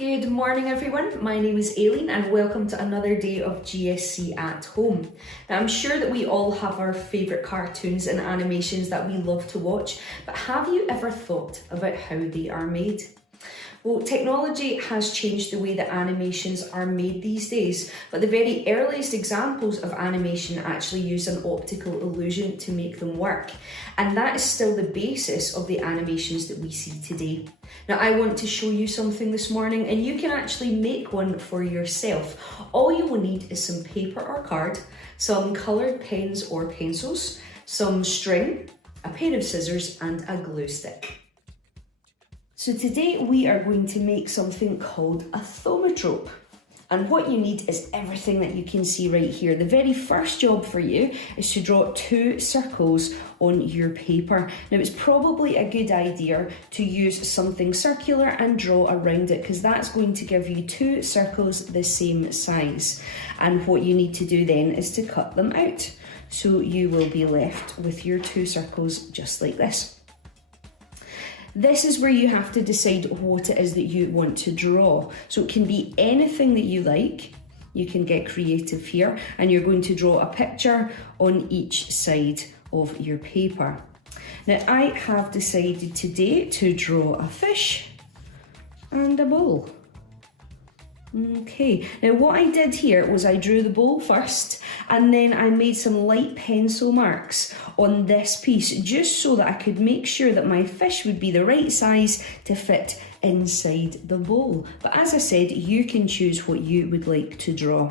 Good morning everyone, my name is Aileen and welcome to another day of GSC at home. Now I'm sure that we all have our favourite cartoons and animations that we love to watch, but have you ever thought about how they are made? Well, technology has changed the way that animations are made these days, but the very earliest examples of animation actually use an optical illusion to make them work. And that is still the basis of the animations that we see today. Now, I want to show you something this morning, and you can actually make one for yourself. All you will need is some paper or card, some coloured pens or pencils, some string, a pair of scissors, and a glue stick. So today we are going to make something called a thaumatrope. And what you need is everything that you can see right here. The very first job for you is to draw 2 circles on your paper. Now it's probably a good idea to use something circular and draw around it, because that's going to give you 2 circles the same size. And what you need to do then is to cut them out. So you will be left with your 2 circles just like this. This is where you have to decide what it is that you want to draw. So it can be anything that you like. You can get creative here, and you're going to draw a picture on each side of your paper. Now I have decided today to draw a fish and a bowl. Okay, now what I did here was I drew the bowl first, and then I made some light pencil marks on this piece just so that I could make sure that my fish would be the right size to fit inside the bowl. But as I said, you can choose what you would like to draw.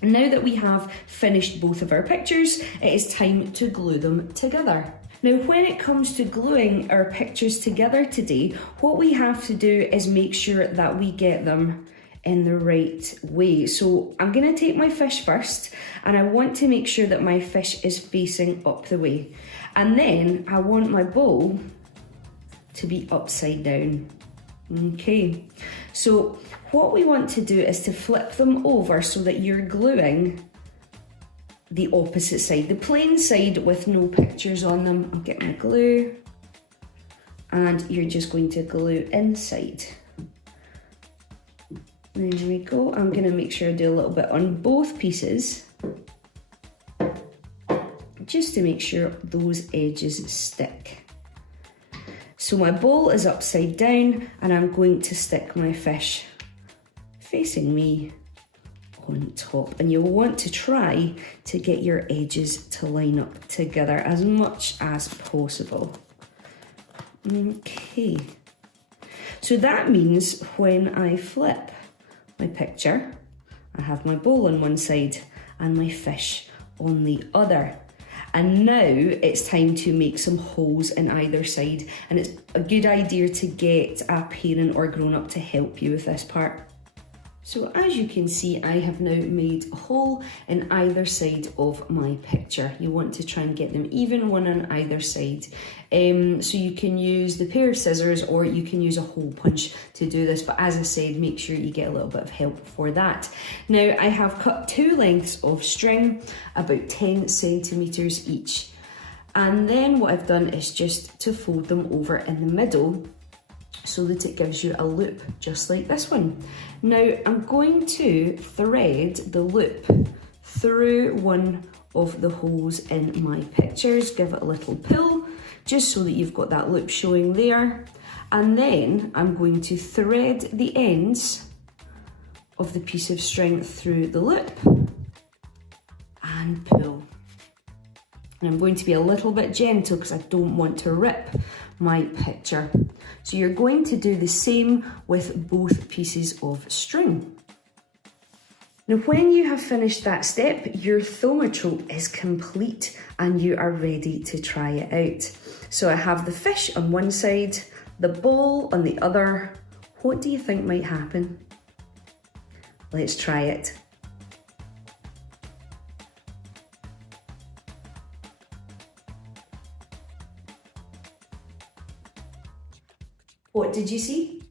Now that we have finished both of our pictures, it is time to glue them together. Now, when it comes to gluing our pictures together today, what we have to do is make sure that we get them in the right way. So I'm going to take my fish first, and I want to make sure that my fish is facing up the way. And then I want my bowl to be upside down. Okay, so what we want to do is to flip them over so that you're gluing the opposite side, the plain side with no pictures on them. I'll get my glue, and you're just going to glue inside. There we go. I'm going to make sure I do a little bit on both pieces, just to make sure those edges stick. So my bowl is upside down, and I'm going to stick my fish facing me on top, and you'll want to try to get your edges to line up together as much as possible. Okay, so that means when I flip my picture, I have my bowl on one side and my fish on the other. And now it's time to make some holes in either side, and it's a good idea to get a parent or grown-up to help you with this part. So as you can see, I have now made a hole in either side of my picture. You want to try and get them even, one on either side. So you can use the pair of scissors, or you can use a hole punch to do this. But as I said, make sure you get a little bit of help for that. Now I have cut 2 lengths of string, about 10 centimetres each. And then what I've done is just to fold them over in the middle, so that it gives you a loop just like this one. Now I'm going to thread the loop through one of the holes in my pictures, give it a little pull just so that you've got that loop showing there, and then I'm going to thread the ends of the piece of string through the loop and pull. And I'm going to be a little bit gentle because I don't want to rip my picture. So you're going to do the same with both pieces of string. Now when you have finished that step, your thaumatrope is complete and you are ready to try it out. So I have the fish on one side, the bowl on the other. What do you think might happen? Let's try it. What did you see?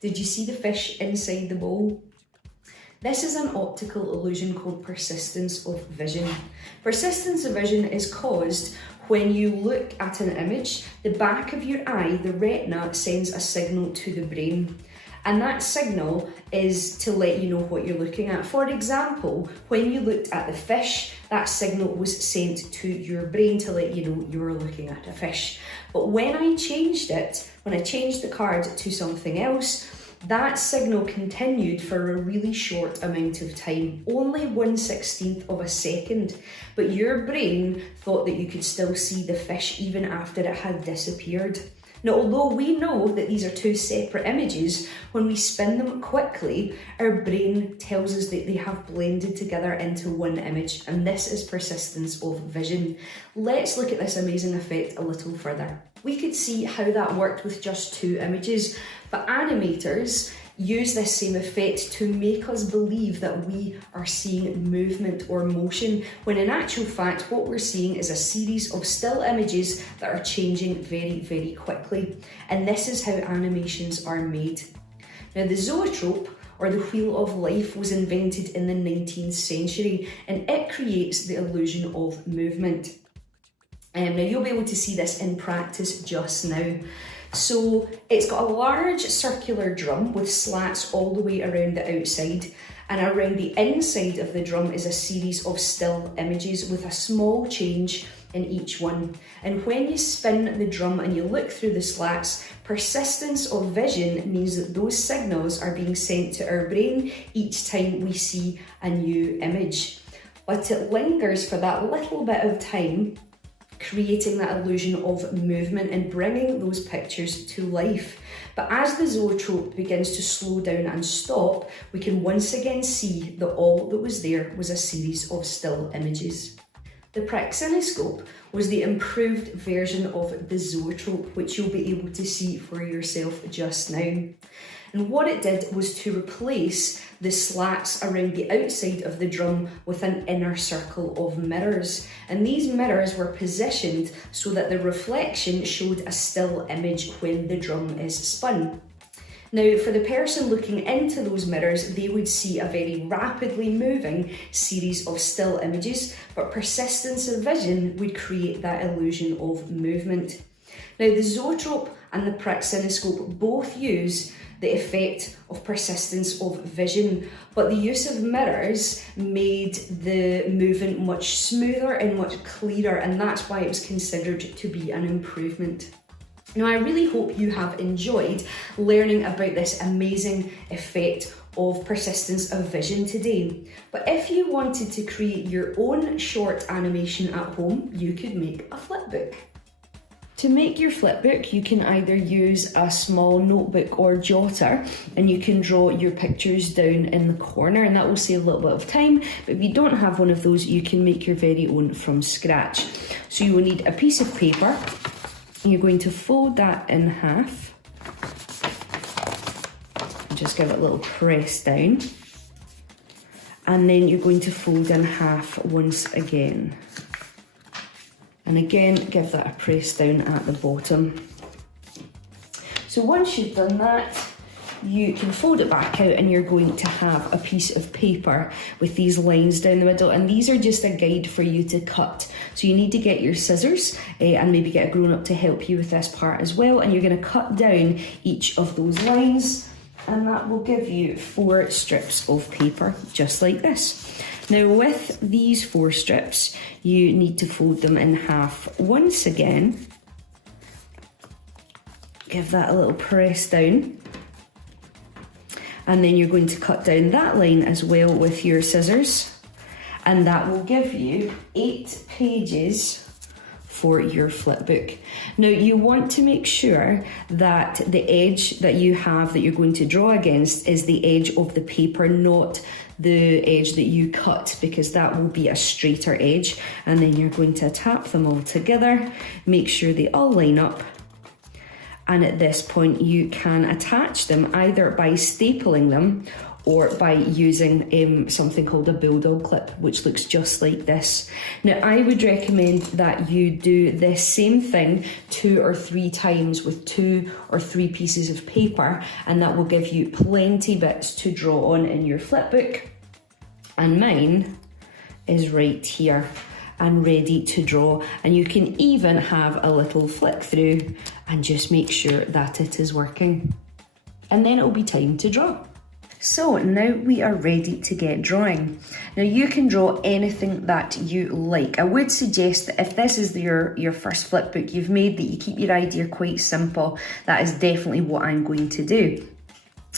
Did you see the fish inside the bowl? This is an optical illusion called persistence of vision. Persistence of vision is caused when you look at an image, the back of your eye, the retina, sends a signal to the brain. And that signal is to let you know what you're looking at. For example, when you looked at the fish, that signal was sent to your brain to let you know you were looking at a fish. But when I changed the card to something else, that signal continued for a really short amount of time, only 1/16 of a second. But your brain thought that you could still see the fish even after it had disappeared. Now, although we know that these are two separate images, when we spin them quickly, our brain tells us that they have blended together into one image, and this is persistence of vision. Let's look at this amazing effect a little further. We could see how that worked with just two images, but animators use this same effect to make us believe that we are seeing movement or motion, when in actual fact what we're seeing is a series of still images that are changing very, very quickly. And this is how animations are made. Now, the zoetrope, or the wheel of life, was invented in the 19th century, and it creates the illusion of movement. Now, you'll be able to see this in practice just now. So it's got a large circular drum with slats all the way around the outside, and around the inside of the drum is a series of still images with a small change in each one. And when you spin the drum and you look through the slats, persistence of vision means that those signals are being sent to our brain each time we see a new image. But it lingers for that little bit of time, creating that illusion of movement and bringing those pictures to life. But as the zoetrope begins to slow down and stop, we can once again see that all that was there was a series of still images. The praxinoscope was the improved version of the zoetrope, which you'll be able to see for yourself just now. And what it did was to replace the slats around the outside of the drum with an inner circle of mirrors. And these mirrors were positioned so that the reflection showed a still image when the drum is spun. Now, for the person looking into those mirrors, they would see a very rapidly moving series of still images, but persistence of vision would create that illusion of movement. Now, the zoetrope and the praxinoscope both use the effect of persistence of vision, but the use of mirrors made the movement much smoother and much clearer, and that's why it was considered to be an improvement. Now, I really hope you have enjoyed learning about this amazing effect of persistence of vision today. But if you wanted to create your own short animation at home, you could make a flipbook. To make your flipbook, you can either use a small notebook or jotter, and you can draw your pictures down in the corner, and that will save a little bit of time. But if you don't have one of those, you can make your very own from scratch. So you will need a piece of paper. You're going to fold that in half and just give it a little press down, and then you're going to fold in half once again. And again, give that a press down at the bottom. So once you've done that, you can fold it back out, and you're going to have a piece of paper with these lines down the middle, and these are just a guide for you to cut. So you need to get your scissors and maybe get a grown-up to help you with this part as well, and you're going to cut down each of those lines, and that will give you 4 strips of paper, just like this. Now, with these 4 strips, you need to fold them in half once again. Give that a little press down. And then you're going to cut down that line as well with your scissors. And that will give you 8 pages for your flipbook. Now, you want to make sure that the edge that you have that you're going to draw against is the edge of the paper, not the edge that you cut, because that will be a straighter edge. And then you're going to tap them all together, make sure they all line up. And at this point, you can attach them either by stapling them or by using something called a bulldog clip, which looks just like this. Now, I would recommend that you do this same thing 2 or 3 times with 2 or 3 pieces of paper, and that will give you plenty bits to draw on in your flipbook. And mine is right here and ready to draw, and you can even have a little flick through and just make sure that it is working. and then it'll be time to draw. So now we are ready to get drawing. Now you can draw anything that you like. I would suggest that if this is your first flip book you've made, that you keep your idea quite simple. That is definitely what I'm going to do.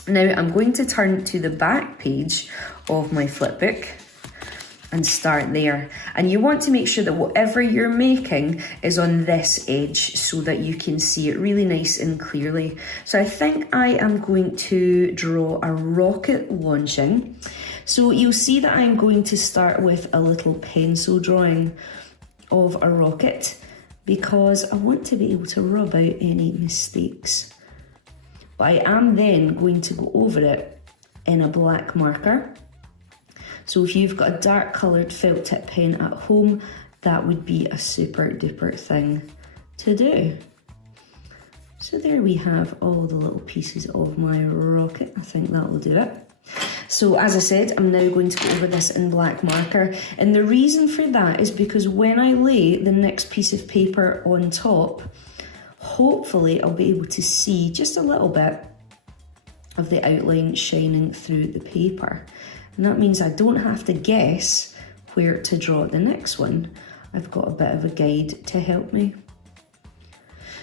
Now I'm going to turn to the back page of my flip book and start there. And you want to make sure that whatever you're making is on this edge so that you can see it really nice and clearly. So I think I am going to draw a rocket launching. So you'll see that I'm going to start with a little pencil drawing of a rocket because I want to be able to rub out any mistakes. But I am then going to go over it in a black marker. So if you've got a dark coloured felt tip pen at home, that would be a super duper thing to do. So there we have all the little pieces of my rocket. I think that will do it. So as I said, I'm now going to go over this in black marker. And the reason for that is because when I lay the next piece of paper on top, hopefully I'll be able to see just a little bit of the outline shining through the paper. And that means I don't have to guess where to draw the next one. I've got a bit of a guide to help me.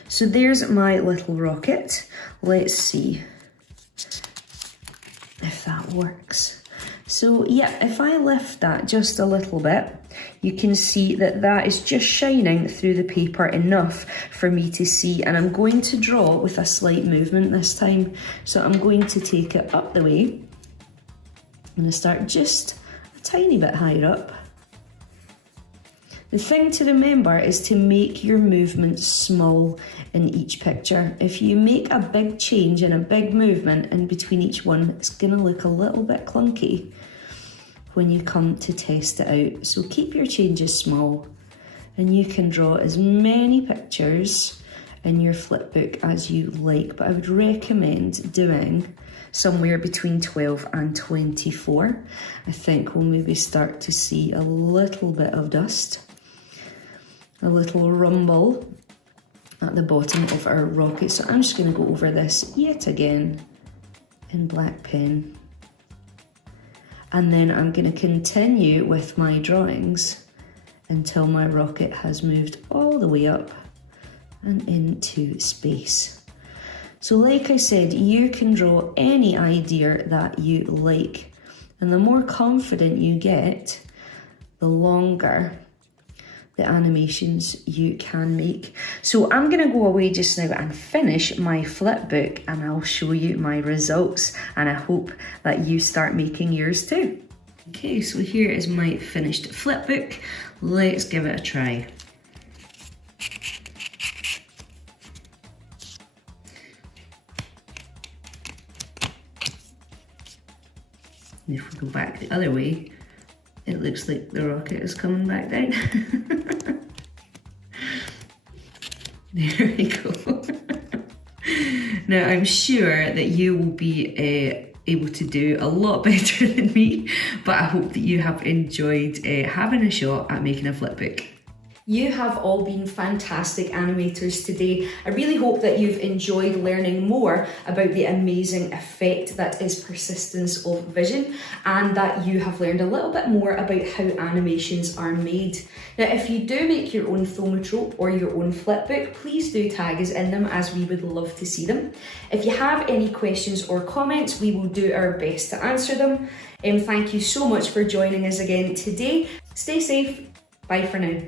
So there's my little rocket. Let's see if that works. So yeah, if I lift that just a little bit, you can see that that is just shining through the paper enough for me to see. And I'm going to draw with a slight movement this time. So I'm going to take it up the way. I'm going to start just a tiny bit higher up. The thing to remember is to make your movements small in each picture. If you make a big change and a big movement in between each one, it's going to look a little bit clunky when you come to test it out. So keep your changes small and you can draw as many pictures in your flip book as you like, but I would recommend doing somewhere between 12 and 24. I think we'll maybe start to see a little bit of dust, a little rumble at the bottom of our rocket. So I'm just going to go over this yet again in black pen. And then I'm going to continue with my drawings until my rocket has moved all the way up and into space. So like I said, you can draw any idea that you like. And the more confident you get, the longer the animations you can make. So I'm going to go away just now and finish my flip book and I'll show you my results, and I hope that you start making yours too. Okay, so here is my finished flip book. Let's give it a try. And if we go back the other way, it looks like the rocket is coming back down. There we go. Now I'm sure that you will be able to do a lot better than me, but I hope that you have enjoyed having a shot at making a flip book. You have all been fantastic animators today. I really hope that you've enjoyed learning more about the amazing effect that is persistence of vision, and that you have learned a little bit more about how animations are made. Now, if you do make your own thaumatrope or your own flip book, please do tag us in them, as we would love to see them. If you have any questions or comments, we will do our best to answer them. Thank you so much for joining us again today. Stay safe. Bye for now.